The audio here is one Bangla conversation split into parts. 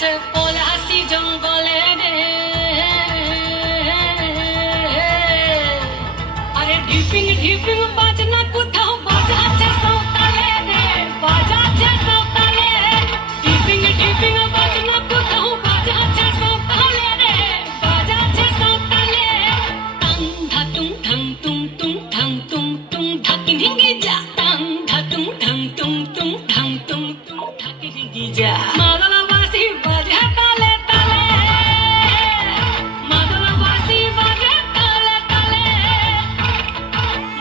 গেছে পলাশি জঙ্গলে রে। আরে ঢিপিং ঢিপিং বাজনা কোথাও বাজাচ্ছে সাঁওতালে রে, বাজাচ্ছে সাঁওতালে। ঢিপিং ঢিপিং বাজনা কোথাও বাজাচ্ছে সাঁওতালে রে, বাজাচ্ছে সাঁওতালে। টাং ধাতুং ঠাং তুং তুং ঠাং তুং তুং ঢাকি ঢিঙ্গি যা, টাং ধাতুং ঠাং তুং তুং ঠাং তুং তুং ঢাকি ঢিঙ্গি যা। মাদলাবাসী বাজে তালে তালে, মাদলাবাসী বাজে তালে তালে,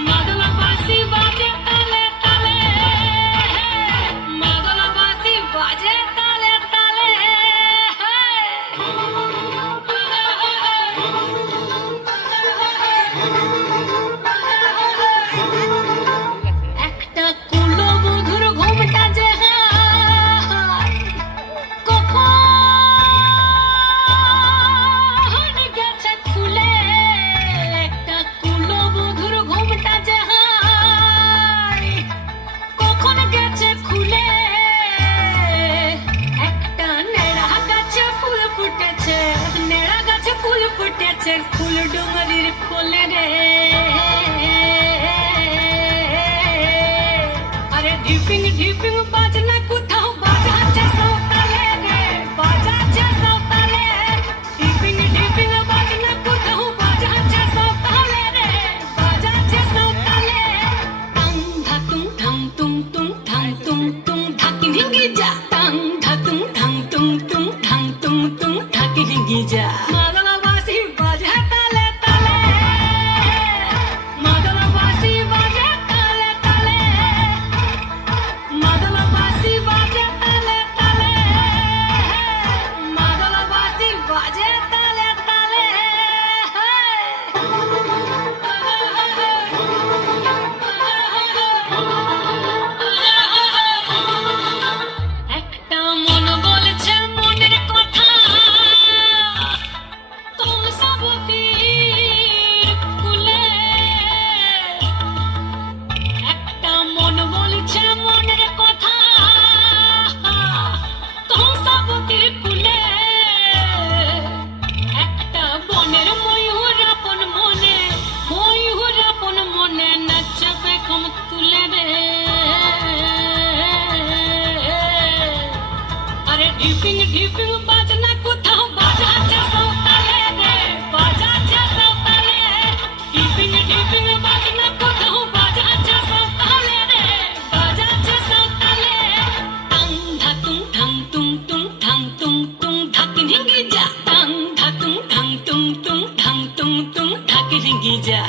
মাদলাবাসী বাজে তালে তালে, মাদলাবাসী বাজে তালে তালে। একটা কুলবধূর ঘুমটা যে হায়, কখন গেছে খুলে। একটা কুলবধূর ঘুমটা যে হায়, কখন গেছে খুলে। একটা নেড়া গাছে ফুল ফুটেছে, নেড়া গাছে ফুল ফুটেছে, ফুল ডুঙরির কোলে রে। আরে ঢিপিং ঢিপিং বাজনা কোথাও বাজাচ্ছে সাঁওতালে রে, বাজাচ্ছে সাঁওতালে। ঢিপিং ঢিপিং বাজনা কোথাও বাজাচ্ছে সাঁওতালে রে, বাজাচ্ছে সাঁওতালে। টাং ধাতুং ঠাং তুং তুং ঠাং তুং তুং ঢাকি ঢিঙ্গি যা, টাং ধাতুং ঠাং তুং তুং ঠাং তুং তুং ঢাকি ঢিঙ্গি যা। মাদলাবাসী বাজে তালে তালে, মাদলাবাসী বাজে তালে তালে, মাদলাবাসী বাজে তালে তালে, মাদলাবাসী বাজে তালে তালে। একটা মন বলেছে মনের কথা, কংসাবতীর কুলে। একটা মন বলেছে মনের কথা, কংসাবতীর কুলে। একটা বনের ময়ূর আপন মনে, ময়ূর আপন মনে নাচবে কম তুলে রে। আরে ঢিপিং ঢিপিং বাজনা কোথাও বাজাচ্ছে সাঁওতালে রে, বাজাচ্ছে সাঁওতালে। ঢিপিং ঢিপিং বাজনা কোথাও বাজাচ্ছে সাঁওতালে রে, বাজাচ্ছে সাঁওতালে। টাং ধাতুং ঠাং তুং তুং ঠাং তুং তুং ঢাকি ঢিঙ্গি যা, টাং ধাতুং ঠাং তুং তুং ঠাং তুং তুং ঢাকি ঢিঙ্গি যা।